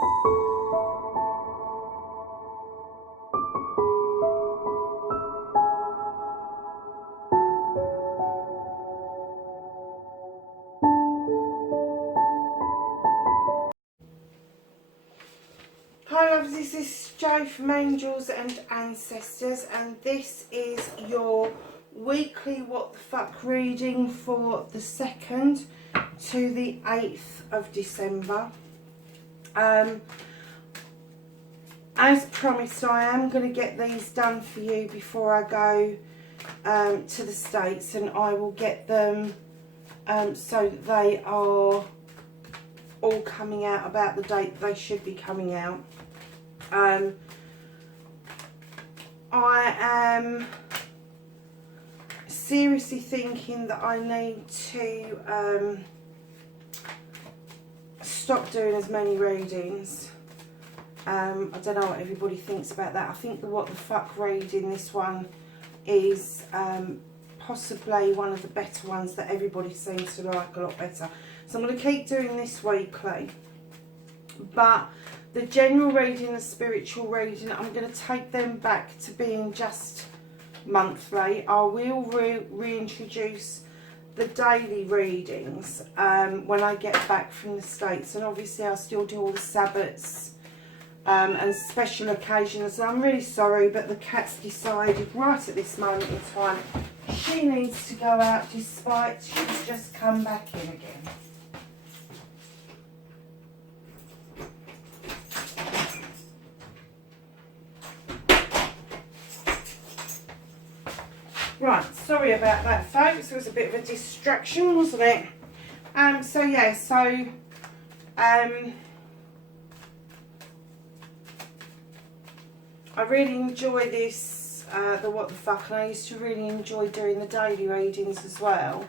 Hi loves, this is Jo from Angels and Ancestors, and this is your weekly what the fuck reading for the 2nd to the 8th of December. As promised, I am going to get these done for you before I go to the States, and I will get them so that they are all coming out about the date they should be coming out. I am seriously thinking that I need to stop doing as many readings. I don't know what everybody thinks about that. I think the what the fuck reading, this one, is possibly one of the better ones that everybody seems to like a lot better. So I'm going to keep doing this weekly. But the general reading and spiritual reading, I'm going to take them back to being just monthly. I will reintroduce the daily readings when I get back from the States. And obviously I'll still do all the Sabbats and special occasions. I'm really sorry, but the cat's decided right at this moment in time she needs to go out, despite she's just come back in again. Right, sorry about that folks, it was a bit of a distraction, wasn't it? I really enjoy this, the what the fuck, and I used to really enjoy doing the daily readings as well.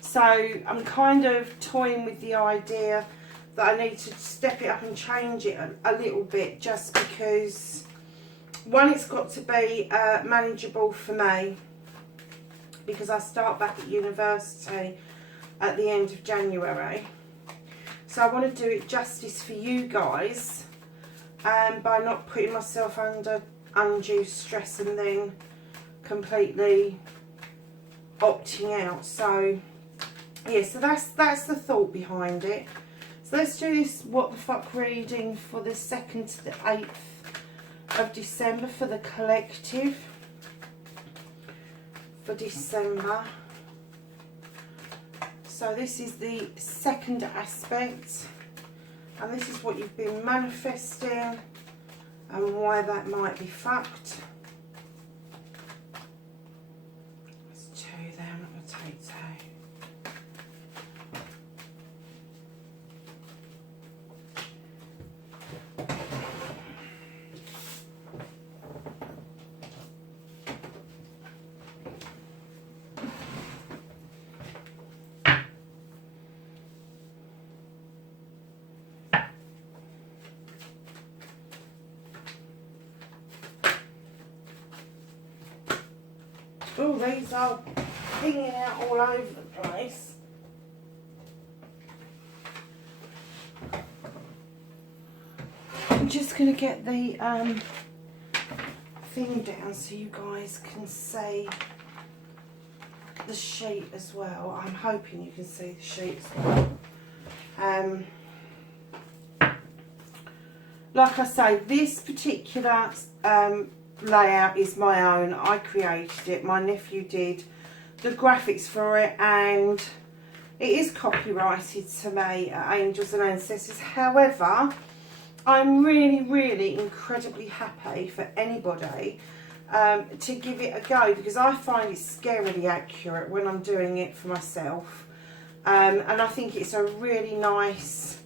So I'm kind of toying with the idea that I need to step it up and change it a little bit, just because, one, it's got to be manageable for me, because I start back at university at the end of January. So I want to do it justice for you guys, by not putting myself under undue stress and then completely opting out. So yeah, so that's the thought behind it. So let's do this what the fuck reading for the 2nd to the 8th of December for the collective. For December. So this is the 2nd aspect, and this is what you've been manifesting and why that might be fucked. There's 2 there, I'm not going to take 2. Oh, these are hanging out all over the place. I'm just going to get the thing down so you guys can see the sheet as well. I'm hoping you can see the sheet as well. Like I say, this particular layout is my own. I created it. My nephew did the graphics for it, and it is copyrighted to me at Angels and Ancestors. However, I'm really incredibly happy for anybody to give it a go, because I find it scarily accurate when I'm doing it for myself, and I think it's a really nice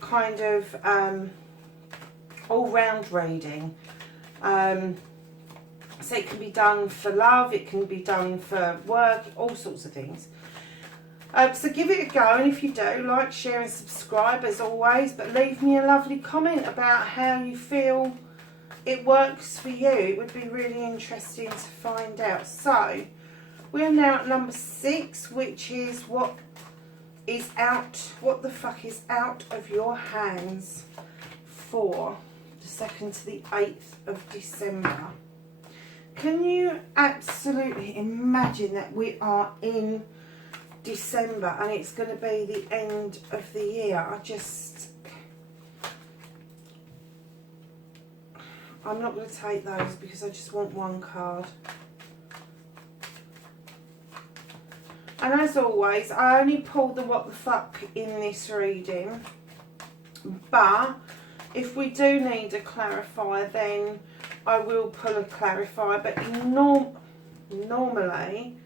kind of all-round reading. So it can be done for love, it can be done for work, all sorts of things. So give it a go, and if you do, like, share and subscribe as always, but leave me a lovely comment about how you feel it works for you. It would be really interesting to find out. So we are now at number 6, which is what the fuck is out of your hands for the 2nd to the 8th of December. Can you absolutely imagine that we are in December and it's going to be the end of the year? I'm not going to take those because I just want one card. And as always, I only pulled the what the fuck in this reading. But if we do need a clarifier, then I will pull a clarifier. But normally,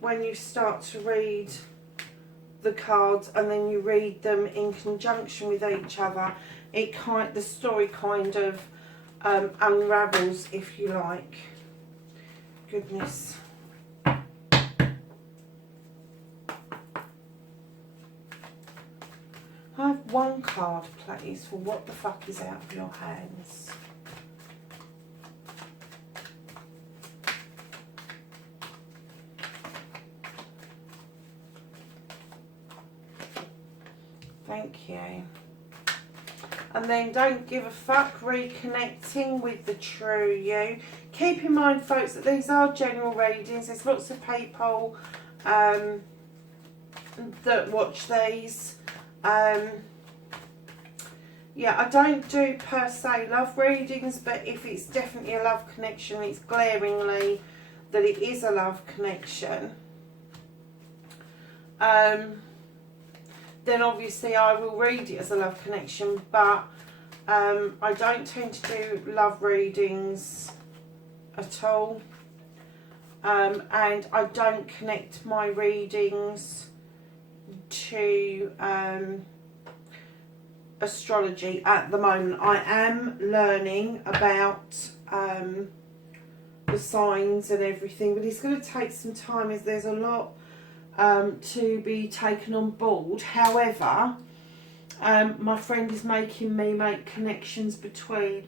when you start to read the cards and then you read them in conjunction with each other, the story kind of unravels, if you like. Goodness. I have one card, please, for what the fuck is out of your hands. Thank you. And then don't give a fuck, reconnecting with the true you. Keep in mind, folks, that these are general readings. There's lots of people that watch these. Yeah, I don't do per se love readings, but if it's definitely a love connection, it's glaringly that it is a love connection, then obviously I will read it as a love connection. But I don't tend to do love readings at all, and I don't connect my readings to astrology at the moment. I am learning about the signs and everything, but it's going to take some time as there's a lot to be taken on board. However, my friend is making me make connections between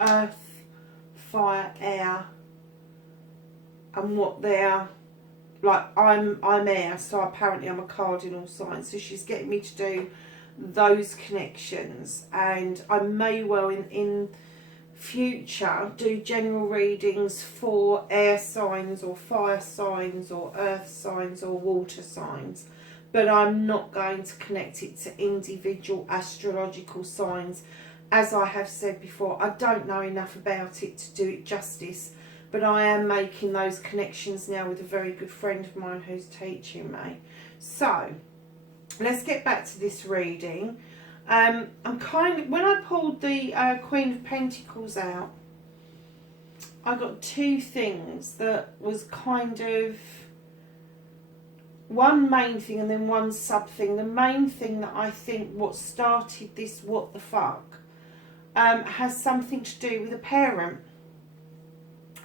earth, fire, air, and what they're like. I'm air, so apparently I'm a cardinal sign, so she's getting me to do those connections, and I may well in future do general readings for air signs or fire signs or earth signs or water signs, but I'm not going to connect it to individual astrological signs. As I have said before, I don't know enough about it to do it justice, but I am making those connections now with a very good friend of mine who's teaching me. So let's get back to this reading. When I pulled the Queen of Pentacles out, I got two things that was kind of one main thing and then one sub thing. The main thing that I think what started this what the fuck has something to do with a parent.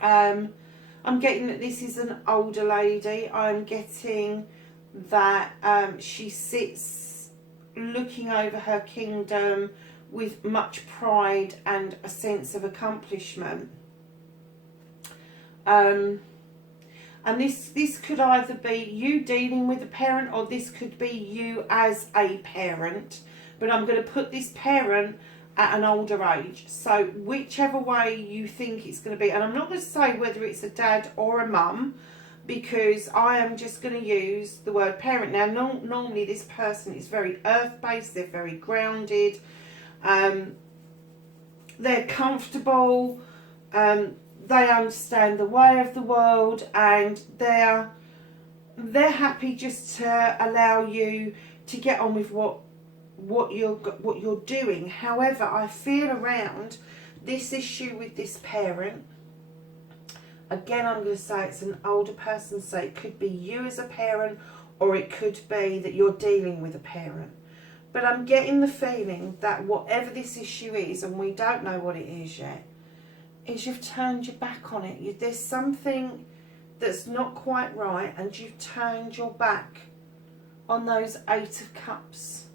I'm getting that this is an older lady. I'm getting that she sits looking over her kingdom with much pride and a sense of accomplishment. And this could either be you dealing with a parent, or this could be you as a parent. But I'm going to put this parent at an older age. So whichever way you think it's going to be. And I'm not going to say whether it's a dad or a mum, because I am just going to use the word parent. Now, normally this person is very earth-based, they're very grounded, they're comfortable, they understand the way of the world, and they're happy just to allow you to get on with what you're doing. However, I feel around this issue with this parent, again, I'm going to say it's an older person, so it could be you as a parent, or it could be that you're dealing with a parent. But I'm getting the feeling that whatever this issue is, and we don't know what it is yet, is you've turned your back on it. There's something that's not quite right, and you've turned your back on those 8 of Cups.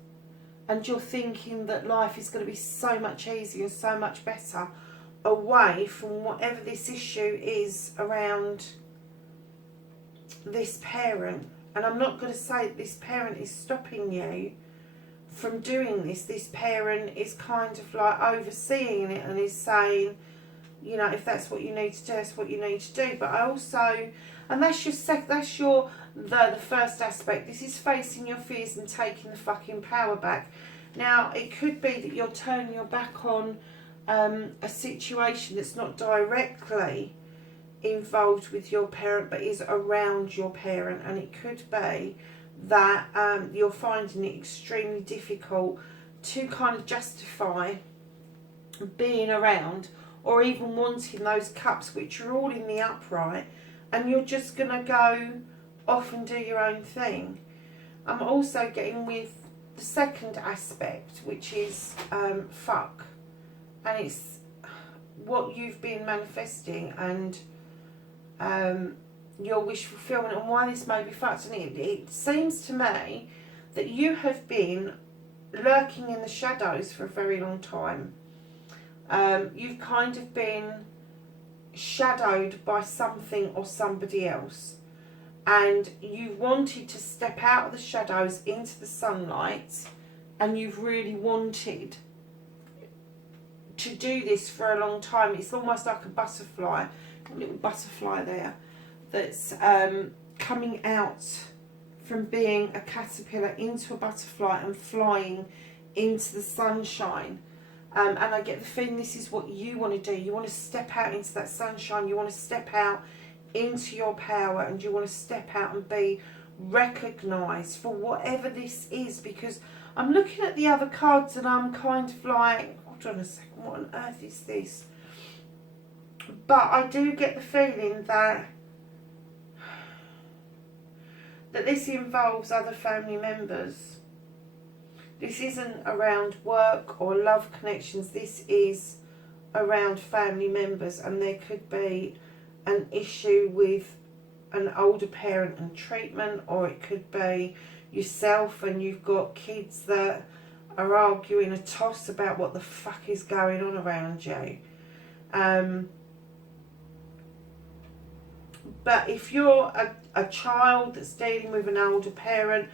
And you're thinking that life is going to be so much easier and so much better away from whatever this issue is around this parent. And I'm not going to say that this parent is stopping you from doing this. This parent is kind of like overseeing it and is saying, you know, if that's what you need to do, that's what you need to do. But I also, and that's your the first aspect. This is facing your fears and taking the fucking power back. Now, it could be that you're turning your back on a situation that's not directly involved with your parent, but is around your parent. And it could be that you're finding it extremely difficult to kind of justify being around, or even wanting those cups, which are all in the upright, and you're just going to go off and do your own thing. I'm also getting with the second aspect, which is fuck. And it's what you've been manifesting and your wish fulfillment, and why this may be fucked. And it seems to me that you have been lurking in the shadows for a very long time. You've kind of been shadowed by something or somebody else, and you wanted to step out of the shadows into the sunlight, and you've really wanted to do this for a long time. It's almost like a butterfly, a little butterfly there, that's coming out from being a caterpillar into a butterfly and flying into the sunshine. And I get the feeling this is what you want to do. You want to step out into that sunshine. You want to step out into your power, and you want to step out and be recognised for whatever this is. Because I'm looking at the other cards and I'm kind of like, hold on a second, what on earth is this? But I do get the feeling that this involves other family members. This isn't around work or love connections. This is around family members, and there could be an issue with an older parent and treatment, or it could be yourself and you've got kids that are arguing a toss about what the fuck is going on around you. But if you're a child that's dealing with an older parent,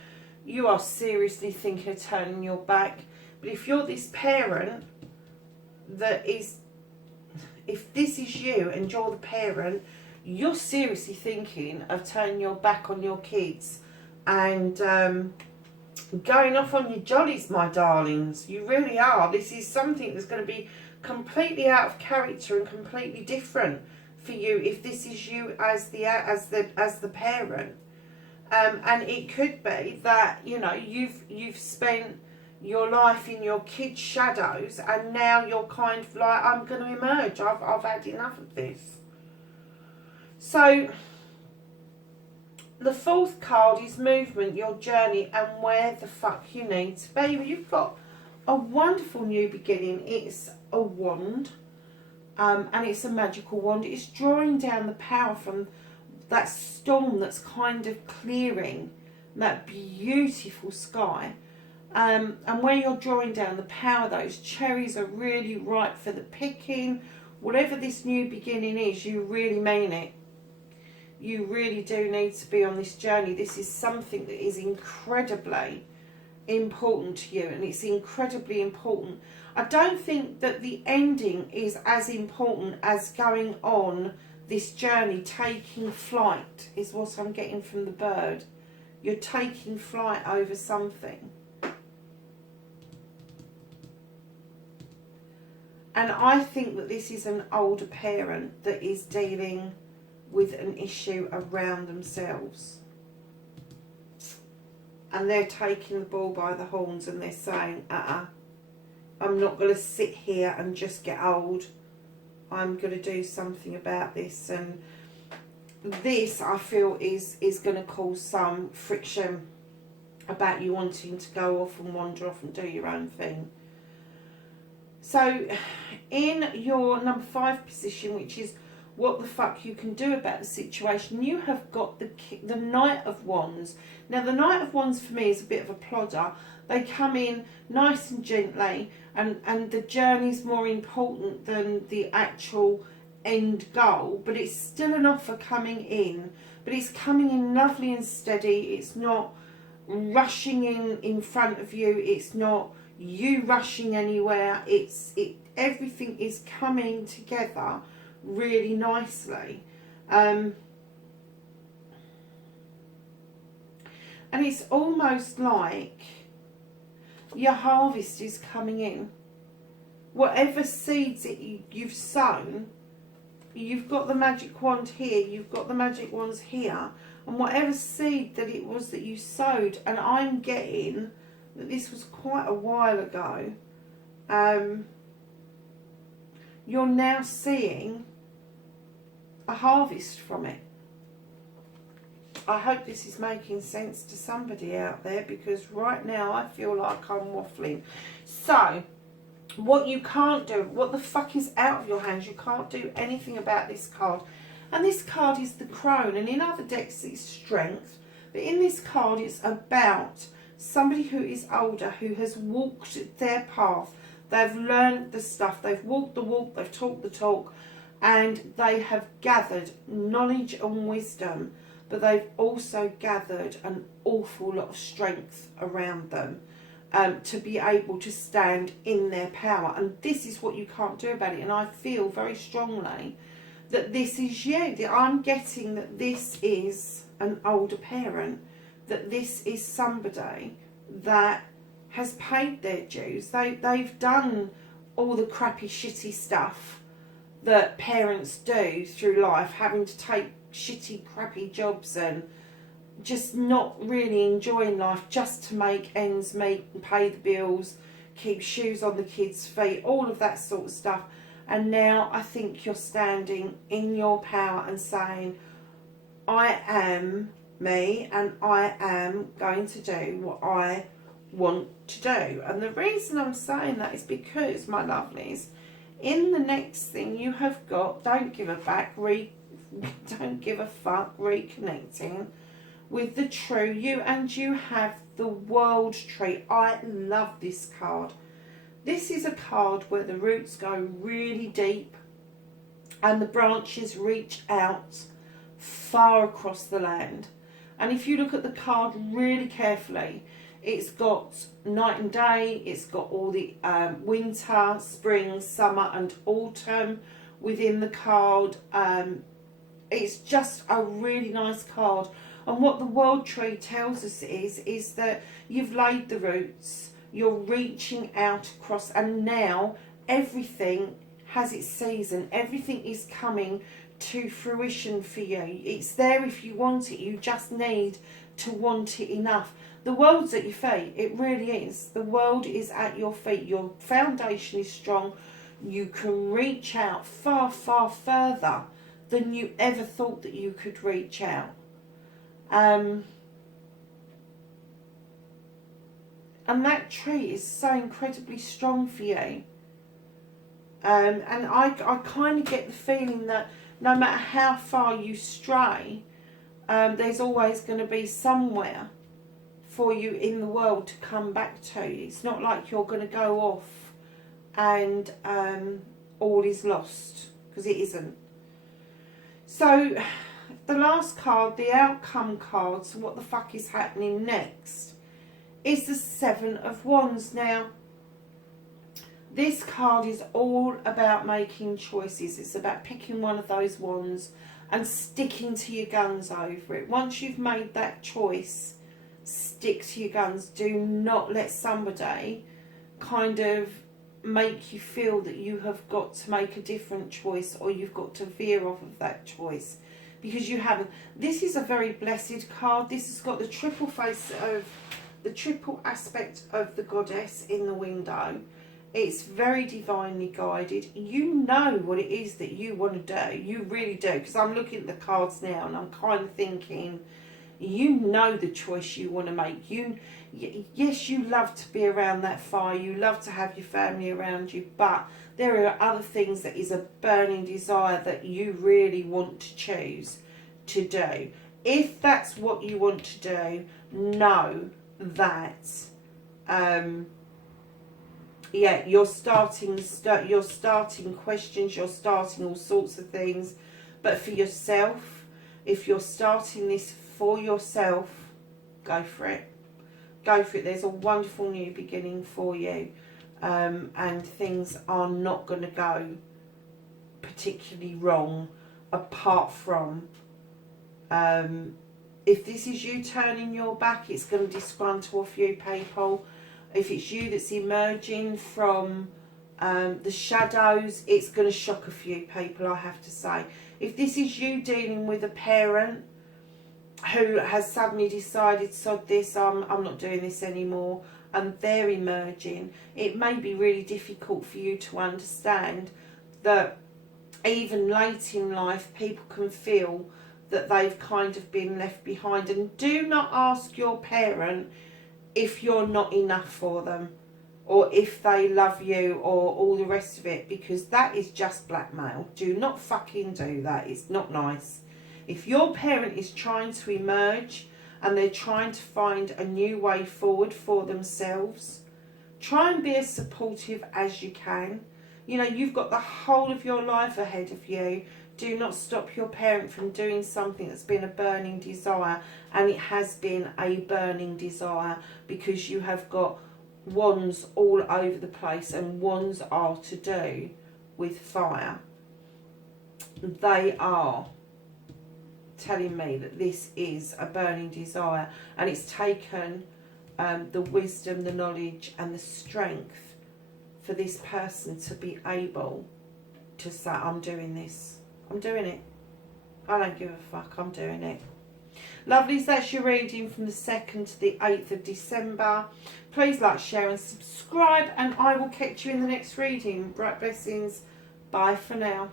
you are seriously thinking of turning your back. But if you're this parent that is, if this is you and you're the parent, you're seriously thinking of turning your back on your kids and going off on your jollies, my darlings. You really are. This is something that's going to be completely out of character and completely different for you if this is you as the parent. And it could be that, you know, you've spent your life in your kids' shadows, and now you're kind of like, I'm going to emerge. I've had enough of this. So the fourth card is movement, your journey, and where the fuck you need to be. You've got a wonderful new beginning. It's a wand, and it's a magical wand. It's drawing down the power from that storm that's kind of clearing that beautiful sky. And where you're drawing down the power, those cherries are really ripe for the picking. Whatever this new beginning is, you really mean it. You really do need to be on this journey. This is something that is incredibly important to you, and it's incredibly important. I don't think that the ending is as important as going on this journey. Taking flight is what I'm getting from the bird. You're taking flight over something. And I think that this is an older parent that is dealing with an issue around themselves. And they're taking the bull by the horns and they're saying, I'm not going to sit here and just get old. I'm going to do something about this. And this, I feel, is going to cause some friction about you wanting to go off and wander off and do your own thing. So in your number 5 position, which is what the fuck you can do about the situation, you have got the Knight of Wands. Now, the Knight of Wands for me is a bit of a plodder. They come in nice and gently, and the journey's more important than the actual end goal, but it's still an offer coming in, but it's coming in lovely and steady. It's not rushing in front of you. It's not you rushing anywhere. Everything is coming together really nicely. And it's almost like your harvest is coming in. Whatever seeds that you've sown, you've got the magic wand here, you've got the magic wands here, and whatever seed that it was that you sowed, and I'm getting that this was quite a while ago, you're now seeing a harvest from it. I hope this is making sense to somebody out there, because right now I feel like I'm waffling. So, what you can't do, what the fuck is out of your hands, you can't do anything about this card. And this card is the crone, and in other decks it's strength, but in this card it's about somebody who is older, who has walked their path. They've learned the stuff, they've walked the walk, they've talked the talk, and they have gathered knowledge and wisdom, but they've also gathered an awful lot of strength around them to be able to stand in their power. And this is what you can't do about it. And I feel very strongly that this is you. I'm getting that this is an older parent, that this is somebody that has paid their dues. They've done all the crappy, shitty stuff that parents do through life, having to take shitty, crappy jobs and just not really enjoying life just to make ends meet and pay the bills, keep shoes on the kids' feet, all of that sort of stuff. And now I think you're standing in your power and saying, I am me and I am going to do what I want to do. And the reason I'm saying that is because, my lovelies, in the next thing you have got, don't give a fuck, reconnecting with the true you, and you have the world tree. I love this card. This is a card where the roots go really deep and the branches reach out far across the land. And if you look at the card really carefully, it's got night and day, it's got all the winter, spring, summer and autumn within the card. It's just a really nice card. And what the world tree tells us is that you've laid the roots, you're reaching out across, and now everything has its season. Everything is coming to fruition for you. It's there if you want it. You just need to want it enough. The world's at your feet. It really is. The world is at your feet. Your foundation is strong. You can reach out far, far further than you ever thought that you could reach out. And that tree is so incredibly strong for you. And I kind of get the feeling that no matter how far you stray, there's always going to be somewhere for you in the world to come back to. It's not like you're going to go off and all is lost, because it isn't. So the last card, the outcome card, so what the fuck is happening next, is the Seven of Wands. Now, this card is all about making choices. It's about picking one of those wands and sticking to your guns over it. Once you've made that choice, stick to your guns. Do not let somebody kind of make you feel that you have got to make a different choice or you've got to veer off of that choice, because you haven't. This is a very blessed card. This has got the triple face of the triple aspect of the goddess in the window. It's very divinely guided. You know what it is that you want to do. You really do. Because I'm looking at the cards now and I'm kind of thinking, you know the choice you want to make. Yes, you love to be around that fire. You love to have your family around you. But there are other things that is a burning desire that you really want to choose to do. If that's what you want to do, know that yeah, you're starting questions, you're starting all sorts of things. But for yourself, if you're starting this for yourself, go for it. Go for it. There's a wonderful new beginning for you. And things are not going to go particularly wrong, apart from if this is you turning your back, it's going to disgruntle a few people. If it's you that's emerging from the shadows, it's going to shock a few people, I have to say. If this is you dealing with a parent who has suddenly decided, sod this, I'm not doing this anymore, and they're emerging, it may be really difficult for you to understand that even late in life people can feel that they've kind of been left behind. And do not ask your parent if you're not enough for them, or if they love you, or all the rest of it, because that is just blackmail. Do not fucking do that. It's not nice. If your parent is trying to emerge and they're trying to find a new way forward for themselves, try and be as supportive as you can. You know, you've got the whole of your life ahead of you. Do not stop your parent from doing something that's been a burning desire, and it has been a burning desire, because you have got wands all over the place, and wands are to do with fire. They are telling me that this is a burning desire, and it's taken the wisdom, the knowledge and the strength for this person to be able to say, I'm doing this, I'm doing it, I don't give a fuck, I'm doing it. Lovelies, that's your reading from the 2nd to the 8th of December. Please like, share and subscribe, and I will catch you in the next reading. Bright blessings. Bye for now.